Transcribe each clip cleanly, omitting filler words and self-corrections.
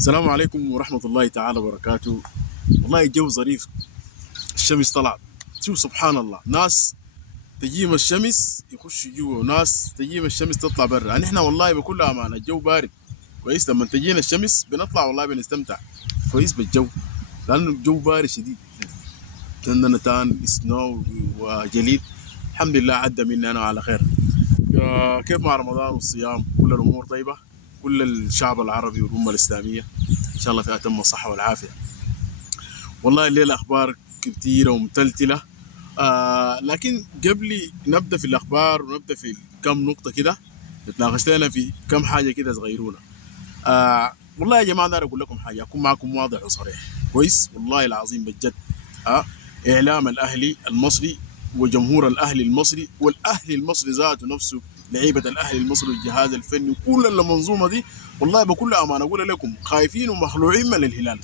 السلام عليكم ورحمة الله تعالى وبركاته. والله الجو ظريف، الشمس طلعت. شوف سبحان الله، ناس تجيم الشمس يخشوا جوا وناس تجيم الشمس تطلع برا. يعني احنا والله بكل أمانة الجو بارد كويس. لما تجينا الشمس بنطلع والله بنستمتع كويس بالجو، لأنه الجو بارد شديد. عندنا تان سنو وجليد. الحمد لله عدى مني أنا على خير. كيف مع رمضان والصيام؟ كل الأمور طيبة؟ كل الشعب العربي والأمة الإسلامية إن شاء الله في أتم الصحة والعافية. والله الليلة أخبار كتيرة ومتلتلة. لكن قبل نبدأ في الأخبار ونبدأ في كم نقطة كده، نتناقش لنا في كم حاجة كده صغيرونة. والله يا جماعة داير أقول لكم حاجة، أكون معكم واضح وصريح كويس، والله العظيم بجد. إعلام الأهلي المصري وجمهور الأهلي المصري والأهلي المصري ذاته نفسه، لعيبة الأهلي المصري والجهاز الفني وكل المنظومة دي، والله بكل أمانة أقول لكم خايفين ومخلوعين من الهلال.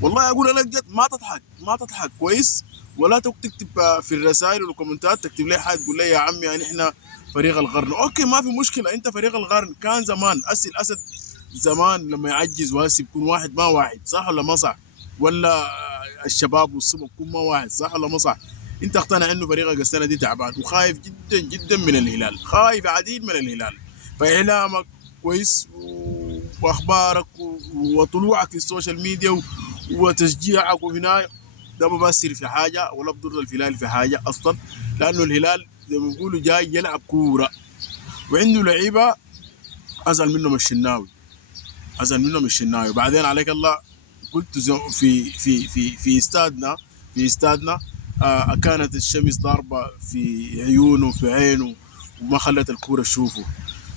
والله اقول لك جد، ما تضحك ما تضحك كويس، ولا تكتب في الرسائل والكومنتات تكتب لي حاجه تقول لي يا عمي يعني احنا فريق القرن. اوكي ما في مشكله، انت فريق القرن كان زمان اسي الاسد زمان لما يعجز وهسي بيكون واحد ما واحد، صح ولا ما صح؟ ولا الشباب والصبح بيكون ما واحد، صح ولا ما صح؟ انت اقتنع انه فريقك السنه دي تعبان وخايف جدا جدا من الهلال، خايف عديد من الهلال. فاعلامك كويس واخبارك وطلوعك في السوشيال ميديا وتشجيعك وهنا ده ما بيأثر في حاجه ولا بضر الهلال في حاجه اصلا، لانه الهلال زي ما بيقولوا جاي يلعب كوره وعنده لعيبه ازل منهم الشناوي، ازل منهم الشناوي. بعدين عليك الله قلت في استادنا، في استادنا كانت الشمس ضاربه في عيونه في عينه وما خلت الكوره تشوفه.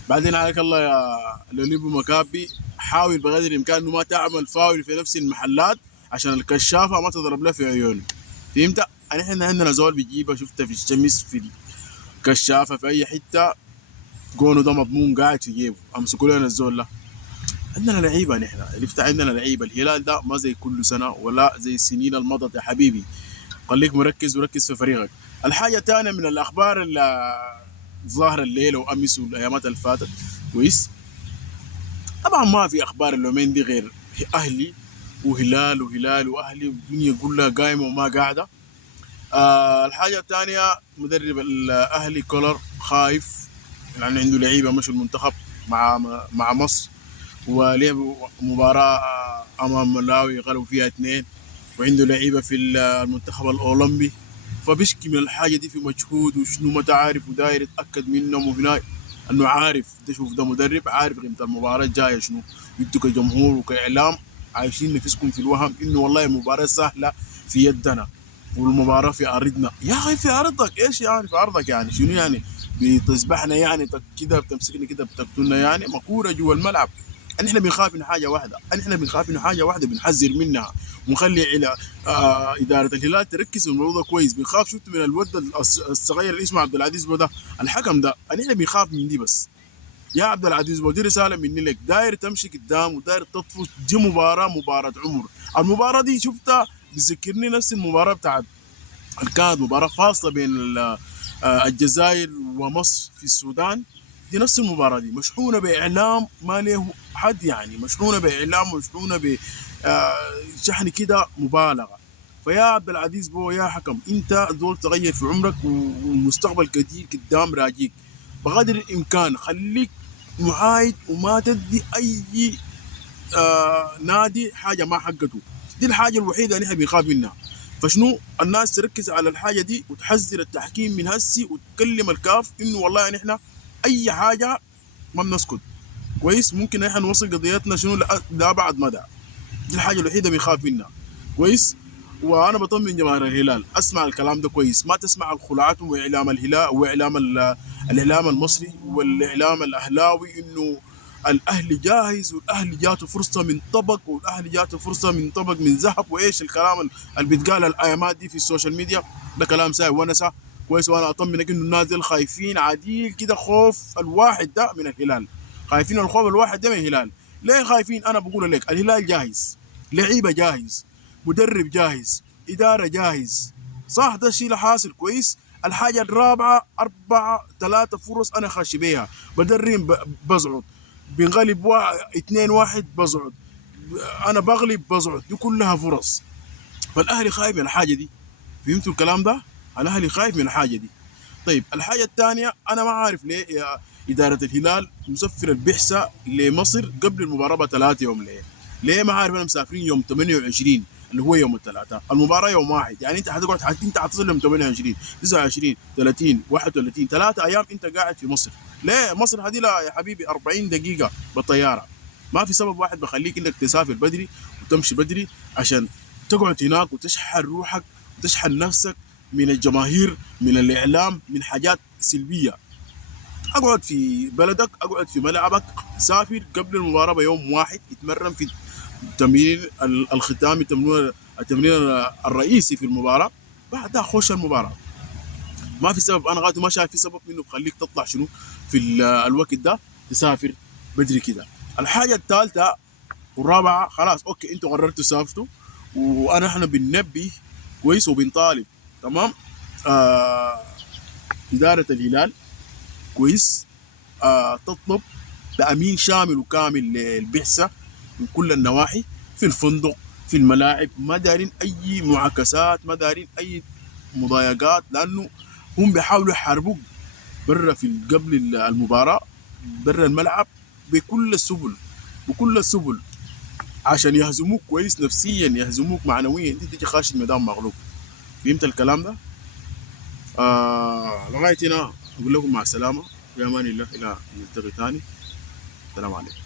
بعدين عليك الله يا لوليبو مكابي، حاول بقدر الامكان انه ما تعمل فاول في نفس المحلات عشان الكشافه ما تضرب له في عيونه. فهمت؟ احنا عندنا زول بيجيبها، شفتها في الشمس في الكشافه في اي حته، جونه ده مضمون قاعد في جيبه، امسكوا لنا الزول ده. عندنا لعيبه، نحن عرفت عندنا لعيبه. الهلال ده ما زي كل سنه ولا زي السنين المضت يا حبيبي. خليك مركز وركز في فريقك. الحاجه الثانيه من الاخبار اللي ظاهره الليله وامس والايامات اللي فاتت كويس، طبعا ما في اخبار اليومين دي غير اهلي وهلال وهلال واهلي، والدنيا كلها قايمه وما قاعده. الحاجه الثانيه مدرب الاهلي كولر خايف، يعني عنده لعيبه مشوا المنتخب مع مصر، ولعبوا مباراه امام ملاوي غلبوا فيها اثنين، وعنده لعيبه في المنتخب الاولمبي. فبيشكي من الحاجه دي في مجهود وشنو ما تعرف، وداير يتاكد منهم وهنا انه عارف ده. شوف ده مدرب عارف قيمه المباراه الجايه شنو. انتوا كجمهور وكاعلام عايشين نفسكم في الوهم انه والله المباراه سهله في يدنا والمباراه في ارضنا. يا اخي في ارضك ايش يعني؟ في ارضك يعني شنو يعني؟ بتسبحنا يعني كده، بتمسكني كده بتقتلنا يعني؟ ما كوره جوا الملعب. احنا بنخاف من حاجه واحده، احنا بنخاف من حاجه واحده بنحذر منها ونخلي الى اداره الهلال تركز في الموضوع كويس. بنخاف شفت من الولد الصغير اللي اسمه عبد العزيز بو ده، الحكم ده، احنا بنخاف من دي بس. يا عبد العزيز بو دي رساله مني لك، داير تمشي قدام وداير تطفش، دي مباراه عمر. المباراه دي شفتها بتذكرني نفس المباراه بتاعت كانت مباراه فاصله بين الجزائر ومصر في السودان. دي نفس المباراه دي مشحونه باعلام ما له حد، يعني مشحونه باعلام ومشحونه ب شحن كده مبالغه. فيا عبد العزيز بو يا حكم، انت دول تغير في عمرك ومستقبل كتير قدام راجيك. بقدر الامكان خليك محايد وما تدي اي نادي حاجه ما حقته. دي الحاجه الوحيده اللي احنا بنخاف منها. فشنو الناس تركز على الحاجه دي وتحذر التحكيم من هسي وتكلم الكاف انه والله نحن اي حاجه ما بنسكت كويس، ممكن احنا نوصل قضيتنا شنو لابعد مدى. دي الحاجه الوحيده بنخاف منها كويس. وانا بطمن جماهير الهلال، اسمع الكلام ده كويس، ما تسمع الخلعات واعلام الهلال واعلام الاعلام المصري والاعلام الاهلاوي انه الاهلي جاهز والاهلي جاته فرصه من طبق والاهلي جاته فرصه من طبق من ذهب، وايش الكلام اللي بيتقال الايامات دي في السوشيال ميديا. ده كلام ساي ونسى كويس. وانا اطمنك انه الناس دي خايفين عديل كده، خوف الواحد ده من الهلال، خايفين الخوف الواحد ده من الهلال. ليه خايفين؟ انا بقول لك الهلال جاهز، لعيبه جاهز، مدرب جاهز، اداره جاهز، صح؟ ده الشيء اللي حاصل كويس. الحاجه الرابعه 4-3 فرص انا خاشي بيها، بدرين بزعط، بنغلب 2-1 بزعط، انا بغلب بزعل، دي كلها فرص. فالاهلي خايف من الحاجه دي. فهمتوا الكلام ده؟ الاهلي خايف من الحاجه دي. طيب الحاجه الثانيه، انا ما عارف ليه يا اداره الهلال مسفر البعثه لمصر قبل المباراه بثلاث يوم. ليه ما عارف؟ انا مسافرين يوم 28 اللي هو يوم الثلاثاء، المباراه يوم واحد، يعني انت هتقعد انت هتصل يوم 28 29 30 31 ثلاثة ايام انت قاعد في مصر. ليه؟ مصر هذه لا يا حبيبي 40 دقيقه بالطياره. ما في سبب واحد بخليك انك تسافر بدري وتمشي بدري عشان تقعد هناك وتشحن روحك وتشحن نفسك من الجماهير، من الاعلام، من حاجات سلبيه. اقعد في بلدك، اقعد في ملعبك، سافر قبل المباراه بيوم واحد، اتمرن في التمرين الختامي، التمرين الرئيسي في المباراه، بعدها خش المباراه. ما في سبب، انا غاتي ما شايف في سبب انه بخليك تطلع شنو في الوقت ده تسافر بدري كده. الحاجه الثالثه والرابعه، خلاص اوكي انتوا قررتوا تسافروا، وانا احنا بننبه كويس وبنطالب، تمام. آه اداره الهلال كويس تطلب تامين شامل وكامل للبعثه من كل النواحي، في الفندق، في الملاعب، ما دارين اي معاكسات، ما دارين اي مضايقات، لانه هم بيحاولوا يحاربوك برا في قبل المباراه، برا الملعب، بكل السبل، بكل السبل، عشان يهزموك كويس نفسيا، يهزموك معنويا، انت تيجي خاشي الميدان مغلوب. فهمت الكلام ده؟ لغايه هنا اقول لكم مع السلامه، في امان الله، الى نلتقي ثاني. السلام عليكم.